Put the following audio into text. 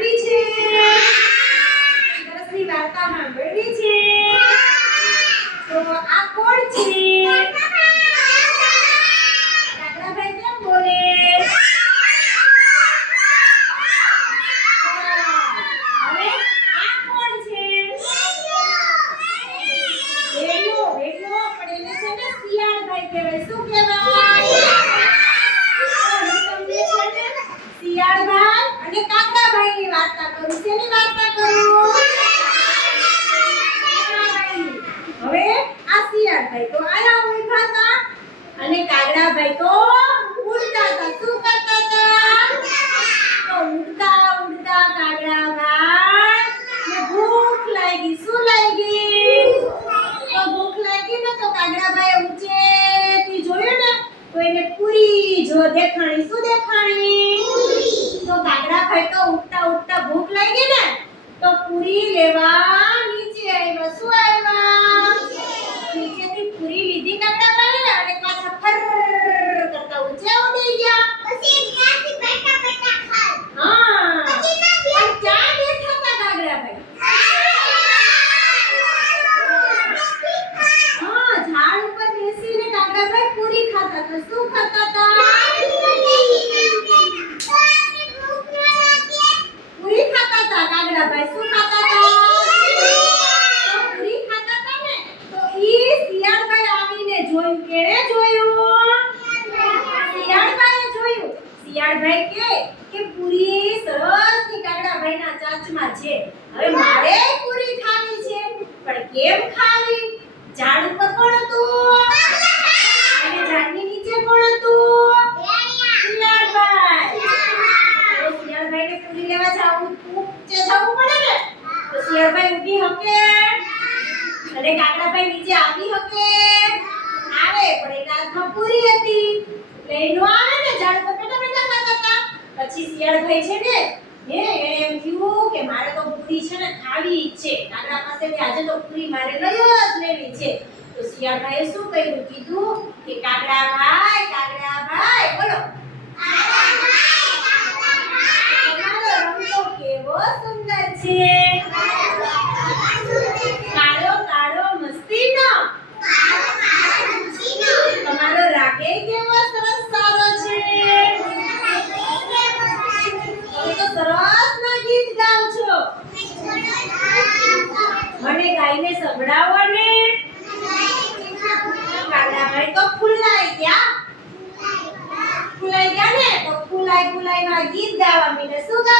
સાંભળવી છે? સરસની વાર્તા સાંભળવી છે? તો આ કોણ છે? કાગડાભાઈ કેમ બોલે? હવે આ કોણ છે? વેલો વેલો પણ એને છે ને શિયાળભાઈ કહેવાય. શું કહેવાય? શિયાળભાઈ અને કાગડાભાઈની વાર્તા કરું. શેની વાર્તા કરું? હવે આ શિયાળભાઈ તો આયા ઊભા હતા અને કાગડાભાઈ તો ઉડતા હતા. શું કરતા હતા? તો ઉડતા ઉડતા કાગડાભાઈ ભૂખ લાગી. શું લાગી? તો ભૂખ લાગી ને તો કાગડાભાઈએ ઊંચેથી જોયું ને તો એને પૂરી જો દેખાણી. શું દેખાણી? તો કાગડાભાઈ તો ઉડતા ઉડતા ભૂખ લાગી ને તો પૂરી લેવા નીચે આવ્યા. શું આવ્યા? નીચેથી પૂરી લીધી કાગડાભાઈએ અને પાછા ફર કરતા ઊંચે ઉડી ગયા. પછી ત્યાંથી બેઠા બેઠા ખાય. હા પછી ના ક્યાં બેઠા હતા કાગડાભાઈ? હા ઝાડ ઉપર બેસીને કાગડાભાઈ પૂરી ખાતા હતા. શું ખાતા હતા? પૂરી ખાતા હતા કાગડાભાઈ. શું ખાતા હતા? પૂરી ખાતા હતા ને તો ઈ શિયાળભાઈ આવીને જોયું. કેણે જોયું? શિયાળભાઈએ જોયું. શિયાળભાઈ કે પૂરી સરસની કાગડાભાઈના ચાંચમાં છે. હવે મારે પૂરી ખાવી છે પણ કેમ ખાવી? ઝાડ ઉપર કોણ હતું? અને ઝાડની નીચે કોણ હતું? શિયાળભાઈ. શિયાળભાઈને પૂરી લેવા જાવું ઊંચે જવું પડે ને તો શિયાળભાઈ ઊભી હકે અને કાગડાભાઈ નીચે આવી હકે? આવે પણ એના હાથમાં પૂરી હતી એટલે નો આવે ને. ઝાડ પર બેઠા બેઠા ખાતા હતા. પછી શિયાળભાઈ છે ને એને એમ થયું કે મારે તો પૂરી છે ને ખાવી છે. કાગડા પાસેથી આજે તો પૂરી મારે લઈ જ લેવી છે. તો શિયાળભાઈએ શું કર્યું? કીધું કે કાગડાભાઈ બોલો તમારો રંગ તો કેવો સુંદર છે. કાળો કાળો મસ્તીનો. તમારો રાગે કેવો સરસ સારો છે. તમે તો સરસ ના ગીત ગાઓ છો. મને ગાઈને સંભળાવો ને. કાગડાભાઈ તો ફૂલાઈ ગયા ને તો ફૂલાઈ ના ગીત ગાવા માંડ્યા. શું ગાવા